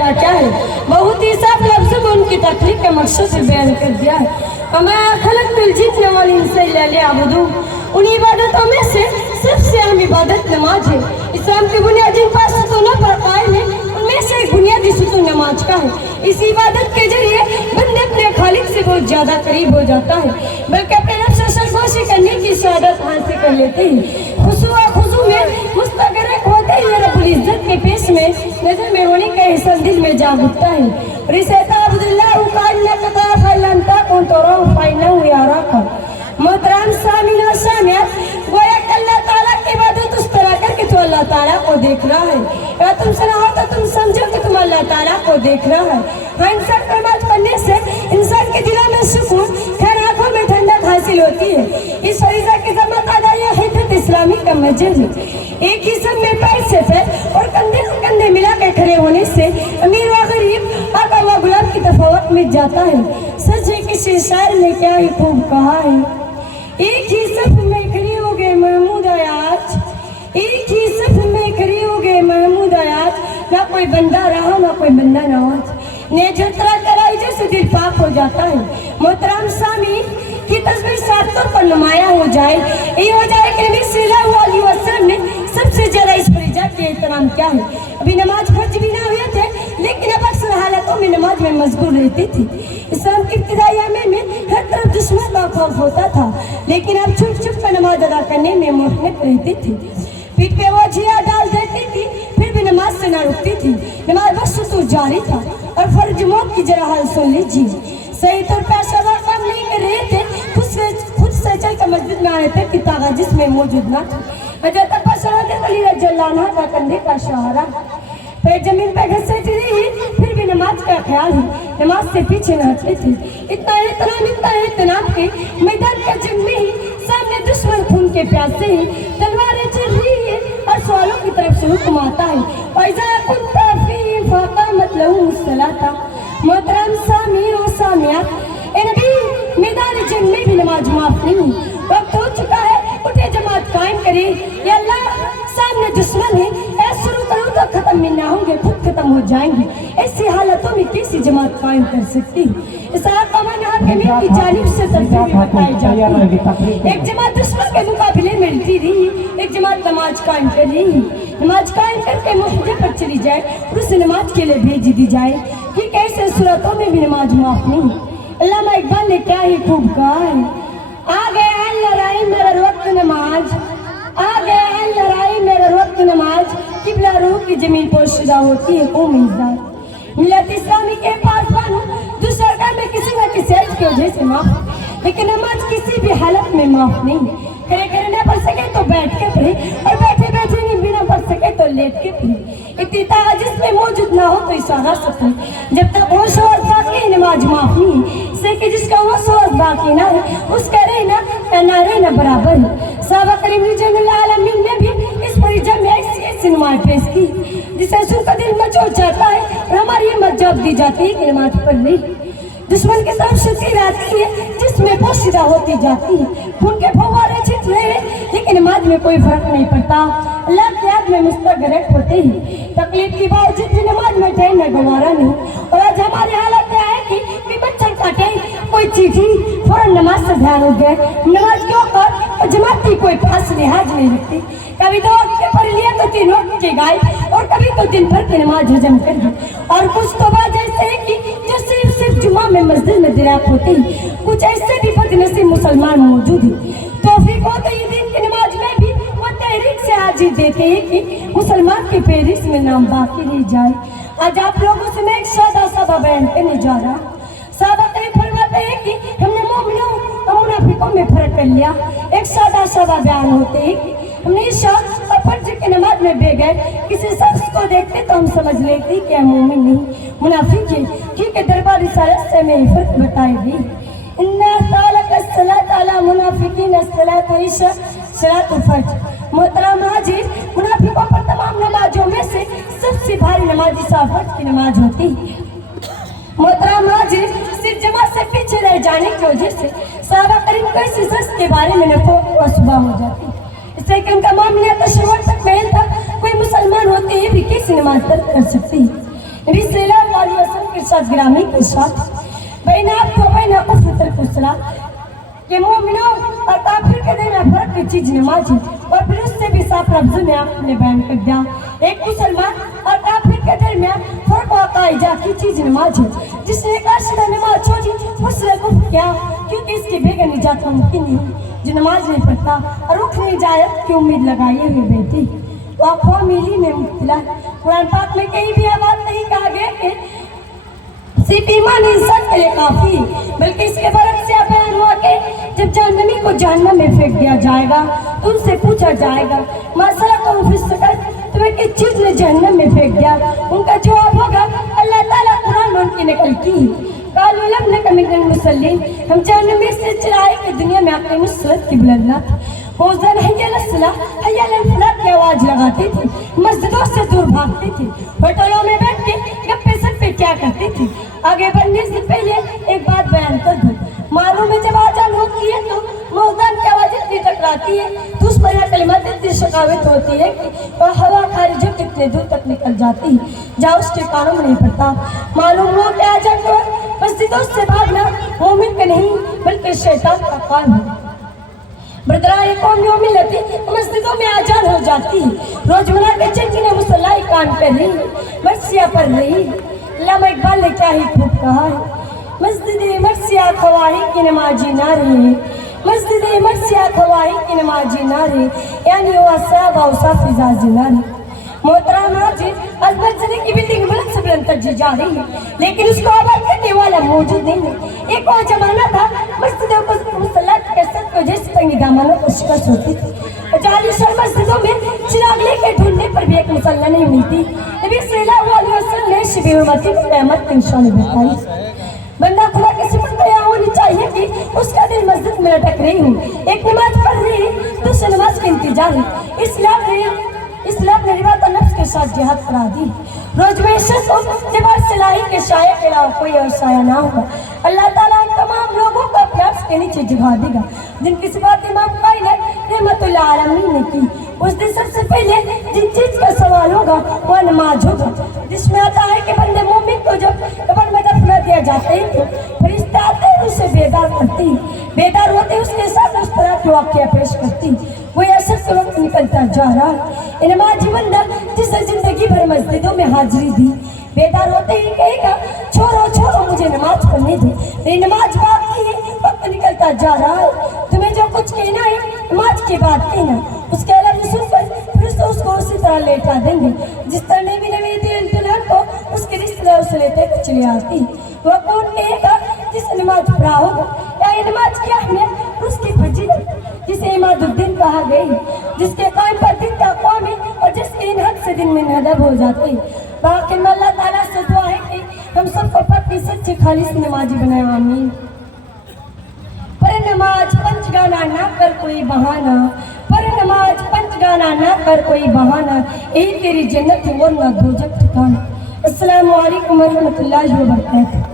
क्या है बहुत ही साफ लफ्ज़ों में उनकी तकलीफ के मकसद से बयान कर दिया है। हमारा खलक दिल जीतने वाली इनसे आबुदू उन इबादतों में से सबसे अहम इबादत नमाज है। इस्लाम की बुनियादी 5 सुतूनों पर कायम है, उनमें से एक बुनियादी सुतून नमाज का है। इस इबादत के जरिए बंदे अपने खालिक से बहुत ज़्यादा करीब हो जाता है, बल्कि अपने नफ्स से सरगोशी करने की शहादत हासिल कर लेते हैं। खुशू में मुस्तगरक होते ही रब्बुल इज्जत के पेश में नजर में होने का एहसास दिल में जाग उठता है। मोहतरम सामीन और सामियात, गोया कि अल्लाह ताला की इबादत उस तरह करके तो अल्लाह ताला को देख रहा है, या तुम सुना हो तो तुम समझो कि तुम अल्लाह ताला को देख रहा है। हाँ, इंसान को नमाज पढ़ने से इंसान के दिलों में सुकून, खैर आंखों में ठंडक हासिल होती है। इस फरीज़ा की ज़मात अदाई हिद्दत इस्लामी का मजर है। एक ही सब में पैर से पैर और कंधे से कंधे मिला के खड़े होने से अमीर व गरीब, आका व गुलाम की तफावत मिट जाता है। सच है किसी शायर ने क्या ही खूब कहा है, एक ही सफ में खड़ी हो गए महमूद आयाज, एक ही सफ में खड़ी हो गए महमूद आयाज, ना कोई बंदा रहा ना कोई बंदा नवाज, ने जतरा कराई जैसे दिल पाक हो जाता है। मोहतरम सामी की तस्वीर साफ तौर पर नुमाया हो जाए, ये हो जाए कि नबी सल्लल्लाहु अलैहि वसल्लम ने सबसे ज्यादा इस फरीज़ा के एहतराम क्या है। अभी नमाज फर्ज भी ना हुए थे, लेकिन अब अक्सर हालातों में नमाज में मशगूल रहती थी। इस्लाम की इब्तिदाई आमे में हर तरफ दुश्मन का खौफ होता था, लेकिन अब छुप छुप कर नमाज अदा करने में मोहब्बत रहती थी। पीठ पे वो जिया डाल देती थी, फिर भी नमाज से ना रुकती थी। नमाज बस तो जारी था। और फर्ज मौत की जरा हाल सुन लीजिए, सही तौर पर शबा काम नहीं कर रहे थे, खुद से चल कर मस्जिद में आए थे कि तागा जिसमें मौजूद ना था। हज़रत अब्बास रज़ी अल्लाह अन्हु का कंधे का सहारा, पैर जमीन पर घसीटी रही, फिर भी नमाज का ख्याल है, नमाज से पीछे न हटती थी। इतना एहतराम के मैदान का जंग में ही सामने दुश्मन खून के प्यासे ही तलवारें चल रही है और सवालों की तरफ से हुक्म आता है, वैज़ा कुन्ता फ़ीहिम फ़क़ामत लहुमुस सलाता। मोहतरम सामीन और सामियात, ए नबी मैदान जंग में भी नमाज माफ नहीं, वक्त हो चुका है, उठे जमात कायम करे। या अल्लाह सामने दुश्मन है, ऐसे शुरू करूँ तो खत्म में ना होंगे, खुद खत्म हो जाएंगे। ऐसी हालतों में कैसी जमात कायम कर सकती? इस की जानिब से तरतीब बताई जाती है। एक जमात दुश्मन के मुकाबले में लड़ती रही, एक जमात नमाज कायम कर रही। नमाज कायम करके मुफ्ती पर चली जाए और उसे नमाज के लिए भेज दी जाए कि कैसे सूरतों में भी नमाज माफ नहीं। अल्लामा इकबाल ने क्या ही खूब कहा है, आ गया है लड़ाई मेरा वक्त नमाज, आ गया है लड़ाई मेरा वक्त नमाज, किबला रूह की जमीन पोशीदा होती है कौम इज़्ज़त। मिल्लत इस्लामी के पास बानू दूसरा काम में किसी न किसी अर्ज की वजह से माफ, लेकिन नमाज किसी भी हालत में माफ नहीं। खड़े न पढ़ सके तो बैठ के पढ़े, और बैठे बैठे नहीं बिना पढ़ सके तो लेट के पढ़े। इतनी ताकत जिसमें मौजूद ना हो तो इशारा सकते, जब तक वो शोर बाकी नमाज माफ नहीं। इससे कि जिसका वो शोर बाकी ना है उसका रहना बराबर है। साहबा करीम रज़ियल्लाहु आलमीन ने भी इस फरीज़ा में ऐसी नमाज पेश की जिसे सुनकर दिल मचोट जाता है और हमारी हिम्मत जब दी जाती है कि नमाज पढ़ ली। दुश्मन की तरफ से तीर आती है जिसमें पोशीदा होती जाती है, खून के फव्वारे छिट रहे हैं, लेकिन नमाज में कोई फर्क नहीं पड़ता। अल्लाह की याद में मुस्तगरक होते ही तकलीफ के बावजूद भी नमाज में ठहरना गवारा नहीं। और आज हमारी हालत क्या है कि बच्चन काटे कोई चिट्ठी फौरन नमाज से ध्यान हो गया, नमाज क्यों कर और जमात की कोई खास लिहाज नहीं रखती। कभी 2 वक्त के पढ़ लिया तो 3 वक्त के गाय, और कभी तो दिन भर की नमाज हजम कर दी। और कुछ तो बात ऐसे है कि जो सिर्फ जुमा में मस्जिद में दिराक होते हैं, कुछ ऐसे भी बदनसीब मुसलमान मौजूद हैं। तौफीक हो तो ये दिन की नमाज में भी वो तहरीक से हाजिर देते हैं कि मुसलमान की फहरिस्त में नाम बाकी रह जाए। आज आप लोगों से मैं एक सादा सा बयान करने जा रहा। साहबा फरमाते हैं कि हमने मोमिनों और मुनाफिकों में फर्क कर लिया। एक सादा सा बयान होते हैं कि हमने ईशा और फज्र की नमाज में बेगैर किसी शख्स को देखते तो हम समझ लेते कि हम मोमिन नहीं मुनाफिक है, क्योंकि दरबार रिसालत से हमें फर्क बताएगी। इन्ना तालक अस्सलात अला मुनाफिकीन अस्सलात ईशा सलात फज्र। मोहतरम हाजिर, मुनाफिकों पर तमाम नमाजों में से सबसे भारी नमाज ईशा फज्र की नमाज होती है। मोहतरम हाजिर, सिर्फ जमात से पीछे रह जाने की वजह से साहबा करीम को इस शख्स के बारे में नफो व सुबह हो जाती, इससे कि उनका मामला तशव्वुर तक महल था। कोई मुसलमान होते हुए भी कैसे नमाज तर्क कर सकती है। नबी के साथ ग्रामी के साथ बैनात को बैना को फितर कुसला कि मोमिनों और काफिर के देना फर्क की चीज नमाजी और फिर उससे भी साफ लफ्ज़ों में आपने बयान कर दिया एक मुसलमान और काफिर के दरमियान फर्क वाक़ा की चीज नमाज है जिसने काशिदा नमाज छोड़ी उसने कुफ्र किया क्योंकि इसकी बेगैर निजात मुमकिन नहीं जो नमाज नहीं पढ़ता और रुख नहीं जाए की उम्मीद लगाइए हुए बेटी तो आप मिली में मुब्तला कुरान पाक में कहीं भी आवाज नहीं कहा गया कि सिर्फ ईमान इंसान के लिए काफी बल्कि इसके बरक्स से बयान हुआ कि जब जहन्नमी को जहन्नम में फेंक दिया जाएगा तो उनसे पूछा जाएगा मसला कौन फिसकर तुम्हें किस चीज ने जहन्नम में फेंक दिया उनका जवाब होगा अल्लाह ताला कुरान में उनकी नकल की कालुलम ने कमिगन मुसल्लिम हम जहन्नम में से चलाए कि दुनिया में आपने मुसलत की बुलंदत मौजन हय्यल फलाह की आवाज लगाती थी मस्जिदों से दूर भागती थी होटलों में बैठ के गप्पे सप्पे क्या करती थी आगे बढ़ने से पहले एक बात बयान कर दूं मालूम है जब आजान होती है तो मौजन की आवाज इतनी टकराती है तो उस पर कलिमात इतनी शकावत होती है कि वह हवा खारिज कितने दूर तक निकल जाती जहाँ उसके कानों में नहीं पड़ता मालूम हो कि आजान को मस्जिदों से भागना मोमिन का नहीं बल्कि शैतान का काम है बरदराए कौम मिलती मस्जिदों में आजान हो जाती रोजमर्रा के जिंदगी ने मुसल्ला कान कर रही मर्सिया पढ़ रही अल्लामा इकबाल ने क्या ही खूब कहा है मस्जिद मर्सिया खवाही की नमाजी ना रही मस्जिद मर्सिया खवाही की नमाजी ना रही यानी वो सब औसा फिजा जिना रही मोहतरम नाज़रीन अलमजरी की बिल्डिंग बुलंद से बुलंद तरजी जा रही है लेकिन उसको आबाद करने वाला मौजूद नहीं है एक और जमाना था मस्जिदों को मुसल्ला की कसरत की वजह से तंगी दामनों को शिकस्त होती थी जालिशार मस्जिदों में चिराग लेके ढूंढने पर भी एक मुसल्ला नहीं मिलती नबी सल्लल्लाहु अलैहि वसल्लम ने शिबे उम्मती की क़यामत की निशानी बताई बंदा खुदा की सिफत तो यह होनी चाहिए कि उसका दिल मस्जिद में लटक रही हो एक नमाज पढ़ रही है दूसरी नमाज के इंतजार है इस्लाम ने रिवात और नफ्स के साथ जिहाद करा दी रोज में को जब सलाही के शाये के अलावा कोई और साया ना होगा अल्लाह ताला इन तमाम लोगों को अपने अर्श के नीचे जगा देगा जिनकी सिफात इमाम काई ने रहमतुल आलमीन ने की उस दिन सबसे पहले जिन चीज का सवाल होगा वह नमाज होगा जिसमें आता है कि बंदे मोमिन को जब कब्र में दफना दिया जाता है तो फरिश्ते आते हैं उसे बेदार होते उसके साथ उस तरह के वाक़या पेश करती वो असर के वक्त निकलता जा रहा है नमाजी बंदा जिसने जिंदगी भर मस्जिदों में हाजिरी दी बेदार होते ही कहेगा छोड़ो मुझे नमाज पढ़ने दे नमाज बाकी है वक्त निकलता जा रहा है तुम्हें जो कुछ कहना है नमाज के बाद कहना उसके अलावा सुनकर फिर उसको उसी तरह लेटा देंगे जिस तरह नबी दुल्हन को उसके रिश्तेदार उसे लेते चली आती वह कौन कहेगा जिसे नमाज पढ़ा होगा या ये नमाज की अहमियत उसकी फजीलत जिसे इमादुद्दीन कहा गई जिसके कायम पर दिन का कौम है और जिसके इन हद से दिन में नदब हो जाते बाकी अल्लाह ताला से दुआ है कि हम सबको पक्की सच्ची खालिस नमाजी बनाए आमीन पर नमाज पंच गाना ना कर कोई बहाना पर नमाज पंच गाना ना कर कोई बहाना यही तेरी जन्नत है वरना दोजख ठिकाना अस्सलामु अलैकुम व रहमतुल्लाहि व बरकातहू।